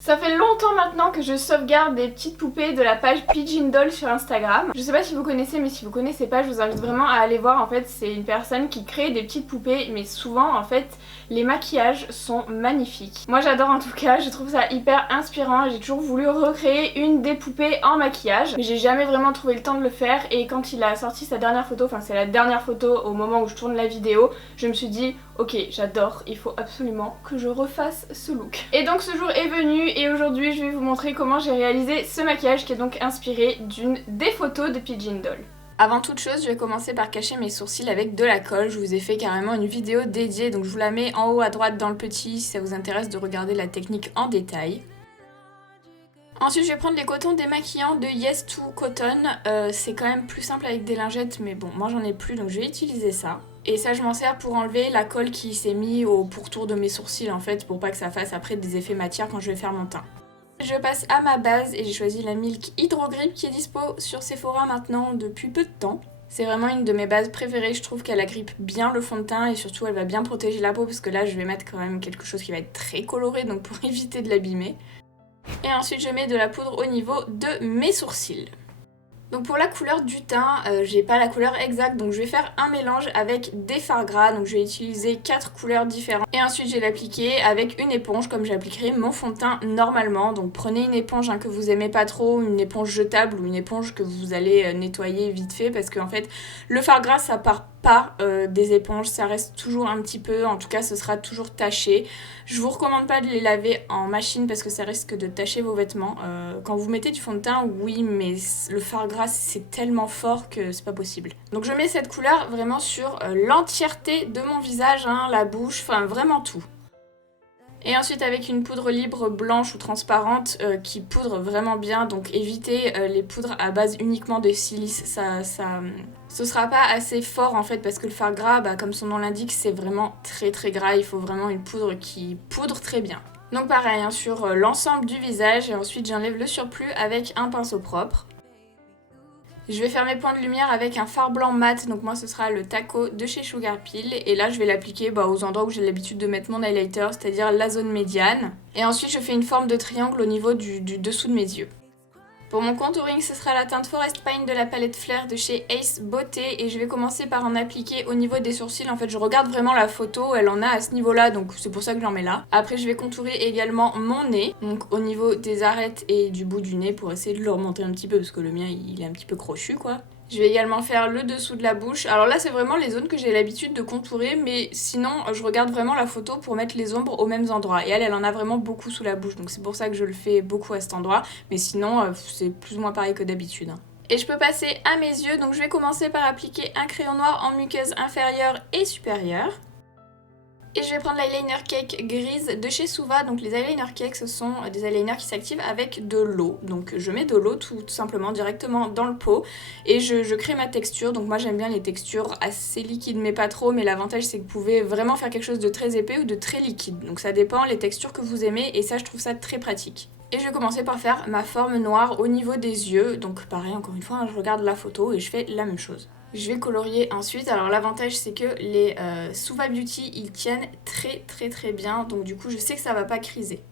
Ça fait longtemps maintenant que je sauvegarde des petites poupées de la page Pigeon Doll sur Instagram. Je sais pas si vous connaissez, mais si vous connaissez pas, je vous invite vraiment à aller voir. En fait, c'est une personne qui crée des petites poupées, mais souvent, en fait, les maquillages sont magnifiques. Moi, j'adore en tout cas, je trouve ça hyper inspirant. J'ai toujours voulu recréer une des poupées en maquillage, mais j'ai jamais vraiment trouvé le temps de le faire. Et quand il a sorti sa dernière photo, enfin c'est la dernière photo au moment où je tourne la vidéo, je me suis dit, ok, j'adore, il faut absolument que je refasse ce look. Et donc ce jour est venu et aujourd'hui je vais vous montrer comment j'ai réalisé ce maquillage qui est donc inspiré d'une des photos de Pigeon Doll. Avant toute chose, je vais commencer par cacher mes sourcils avec de la colle. Je vous ai fait carrément une vidéo dédiée, donc je vous la mets en haut à droite dans le petit si ça vous intéresse de regarder la technique en détail. Ensuite, je vais prendre les cotons démaquillants de Yes2 Cotton. C'est quand même plus simple avec des lingettes, mais bon, moi j'en ai plus, donc je vais utiliser ça. Et ça, je m'en sers pour enlever la colle qui s'est mise au pourtour de mes sourcils, en fait, pour pas que ça fasse après des effets matière quand je vais faire mon teint. Je passe à ma base et j'ai choisi la Milk Hydro Grip qui est dispo sur Sephora maintenant depuis peu de temps. C'est vraiment une de mes bases préférées, je trouve qu'elle agrippe bien le fond de teint et surtout elle va bien protéger la peau parce que là je vais mettre quand même quelque chose qui va être très coloré, donc pour éviter de l'abîmer. Et ensuite je mets de la poudre au niveau de mes sourcils. Donc pour la couleur du teint, j'ai pas la couleur exacte, donc je vais faire un mélange avec des fards gras, donc je vais utiliser 4 couleurs différentes. Et ensuite je vais l'appliquer avec une éponge comme j'appliquerai mon fond de teint normalement. Donc prenez une éponge que vous aimez pas trop, une éponge jetable ou une éponge que vous allez nettoyer vite fait parce qu'en fait le fard gras ça part pas des éponges, ça reste toujours un petit peu, en tout cas ce sera toujours taché. Je vous recommande pas de les laver en machine parce que ça risque de tacher vos vêtements. Quand vous mettez du fond de teint, oui, mais le fard gras c'est tellement fort que c'est pas possible. Donc je mets cette couleur vraiment sur l'entièreté de mon visage, hein, la bouche, enfin vraiment tout. Et ensuite avec une poudre libre blanche ou transparente qui poudre vraiment bien, donc évitez les poudres à base uniquement de silice, ce sera pas assez fort en fait parce que le fard gras, comme son nom l'indique, c'est vraiment très très gras, il faut vraiment une poudre qui poudre très bien. Donc pareil hein, sur l'ensemble du visage et ensuite j'enlève le surplus avec un pinceau propre. Je vais faire mes points de lumière avec un fard blanc mat, donc moi ce sera le Taco de chez Sugar Pill. Et là je vais l'appliquer aux endroits où j'ai l'habitude de mettre mon highlighter, c'est-à-dire la zone médiane. Et ensuite je fais une forme de triangle au niveau du dessous de mes yeux. Pour mon contouring, ce sera la teinte Forest Pine de la palette Flair de chez Ace Beauté et je vais commencer par en appliquer au niveau des sourcils. En fait, je regarde vraiment la photo, elle en a à ce niveau-là, donc c'est pour ça que j'en mets là. Après, je vais contourer également mon nez, donc au niveau des arêtes et du bout du nez pour essayer de le remonter un petit peu parce que le mien, il est un petit peu crochu, quoi. Je vais également faire le dessous de la bouche. Alors là, c'est vraiment les zones que j'ai l'habitude de contourer, mais sinon, je regarde vraiment la photo pour mettre les ombres aux mêmes endroits. Et elle en a vraiment beaucoup sous la bouche, donc c'est pour ça que je le fais beaucoup à cet endroit. Mais sinon, c'est plus ou moins pareil que d'habitude. Et je peux passer à mes yeux, donc je vais commencer par appliquer un crayon noir en muqueuse inférieure et supérieure. Et je vais prendre l'eyeliner cake grise de chez Suva. Donc les eyeliner cake, ce sont des eyeliners qui s'activent avec de l'eau. Donc je mets de l'eau tout simplement directement dans le pot et je crée ma texture. Donc moi j'aime bien les textures assez liquides mais pas trop. Mais l'avantage c'est que vous pouvez vraiment faire quelque chose de très épais ou de très liquide. Donc ça dépend les textures que vous aimez et ça je trouve ça très pratique. Et je vais commencer par faire ma forme noire au niveau des yeux. Donc pareil, encore une fois, je regarde la photo et je fais la même chose. Je vais colorier ensuite. Alors l'avantage c'est que les Suva Beauty ils tiennent très bien. Donc du coup je sais que ça va pas criser.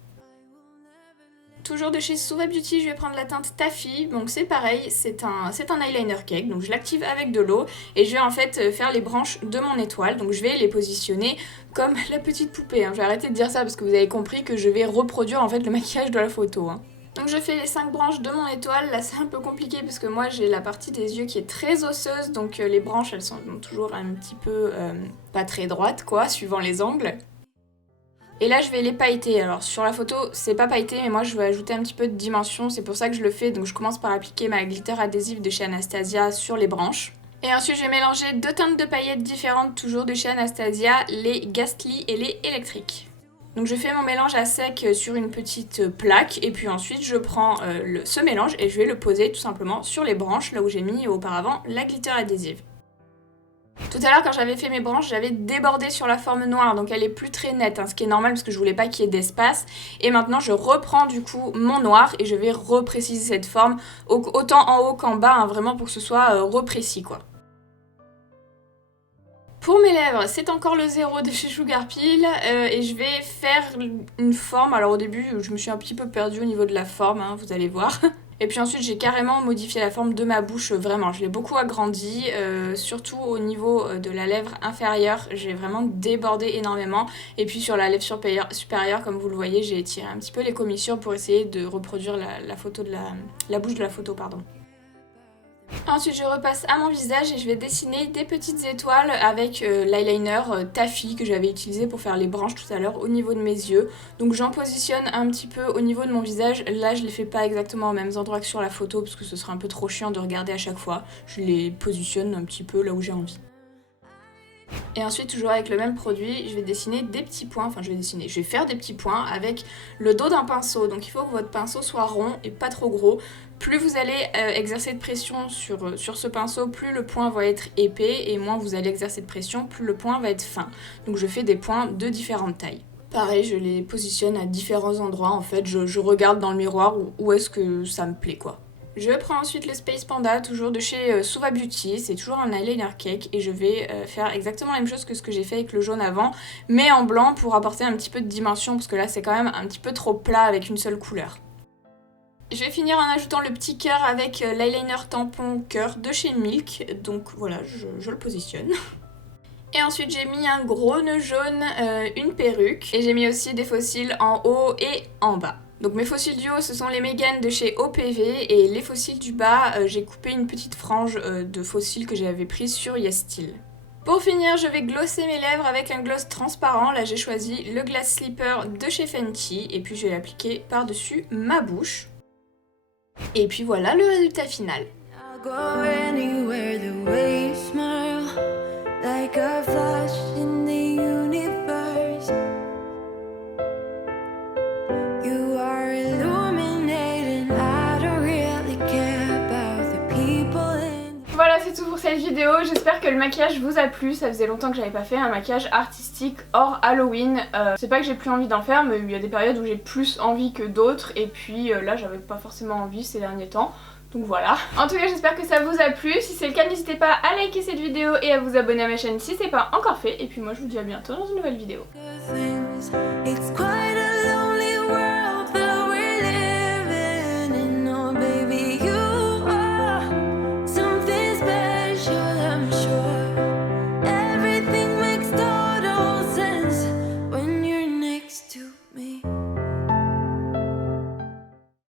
Toujours de chez Suva Beauty, je vais prendre la teinte Taffy. Donc c'est pareil, c'est un eyeliner cake. Donc je l'active avec de l'eau et je vais en fait faire les branches de mon étoile. Donc je vais les positionner comme la petite poupée. Je vais arrêter de dire ça parce que vous avez compris que je vais reproduire en fait le maquillage de la photo. Donc je fais les 5 branches de mon étoile. Là c'est un peu compliqué parce que moi j'ai la partie des yeux qui est très osseuse. Donc les branches elles sont toujours un petit peu pas très droites quoi, suivant les angles. Et là je vais les pailleter. Alors sur la photo c'est pas pailleté mais moi je veux ajouter un petit peu de dimension. C'est pour ça que je le fais. Donc je commence par appliquer ma glitter adhésive de chez Anastasia sur les branches. Et ensuite je vais mélanger 2 teintes de paillettes différentes toujours de chez Anastasia, les Ghastly et les électriques. Donc je fais mon mélange à sec sur une petite plaque et puis ensuite je prends ce mélange et je vais le poser tout simplement sur les branches là où j'ai mis auparavant la glitter adhésive. Tout à l'heure quand j'avais fait mes branches j'avais débordé sur la forme noire donc elle est plus très nette ce qui est normal parce que je voulais pas qu'il y ait d'espace et maintenant je reprends du coup mon noir et je vais repréciser cette forme autant en haut qu'en bas vraiment pour que ce soit reprécis quoi. Pour mes lèvres, c'est encore le 0 de chez Sugar Pill et je vais faire une forme. Alors au début, je me suis un petit peu perdue au niveau de la forme, hein, vous allez voir. Et puis ensuite, j'ai carrément modifié la forme de ma bouche, vraiment. Je l'ai beaucoup agrandie, surtout au niveau de la lèvre inférieure. J'ai vraiment débordé énormément. Et puis sur la lèvre supérieure, comme vous le voyez, j'ai étiré un petit peu les commissures pour essayer de reproduire la photo de la bouche de la photo, pardon. Ensuite je repasse à mon visage et je vais dessiner des petites étoiles avec l'eyeliner Taffy que j'avais utilisé pour faire les branches tout à l'heure au niveau de mes yeux. Donc j'en positionne un petit peu au niveau de mon visage. Là je les fais pas exactement aux mêmes endroits que sur la photo parce que ce serait un peu trop chiant de regarder à chaque fois. Je les positionne un petit peu là où j'ai envie. Et ensuite, toujours avec le même produit, je vais dessiner des petits points, je vais faire des petits points avec le dos d'un pinceau. Donc il faut que votre pinceau soit rond et pas trop gros. Plus vous allez exercer de pression sur ce pinceau, plus le point va être épais et moins vous allez exercer de pression, plus le point va être fin. Donc je fais des points de différentes tailles. Pareil, je les positionne à différents endroits en fait, je regarde dans le miroir où est-ce que ça me plaît quoi. Je prends ensuite le Space Panda, toujours de chez Suva Beauty, c'est toujours un eyeliner cake et je vais faire exactement la même chose que ce que j'ai fait avec le jaune avant, mais en blanc pour apporter un petit peu de dimension parce que là c'est quand même un petit peu trop plat avec une seule couleur. Je vais finir en ajoutant le petit cœur avec l'eyeliner tampon cœur de chez Milk, donc voilà, je le positionne. Et ensuite j'ai mis un gros nœud jaune, une perruque, et j'ai mis aussi des faux cils en haut et en bas. Donc mes faux cils du haut ce sont les Megan de chez OPV et les faux cils du bas j'ai coupé une petite frange de faux cils que j'avais prise sur YesStyle. Pour finir je vais glosser mes lèvres avec un gloss transparent, là j'ai choisi le Glass Slipper de chez Fenty et puis je vais l'appliquer par dessus ma bouche. Et puis voilà le résultat final. Voilà, c'est tout pour cette vidéo, j'espère que le maquillage vous a plu, ça faisait longtemps que j'avais pas fait un maquillage artistique hors Halloween. C'est pas que j'ai plus envie d'en faire, mais il y a des périodes où j'ai plus envie que d'autres, et puis là j'avais pas forcément envie ces derniers temps. Donc voilà. En tout cas j'espère que ça vous a plu, si c'est le cas n'hésitez pas à liker cette vidéo et à vous abonner à ma chaîne si c'est pas encore fait. Et puis moi je vous dis à bientôt dans une nouvelle vidéo.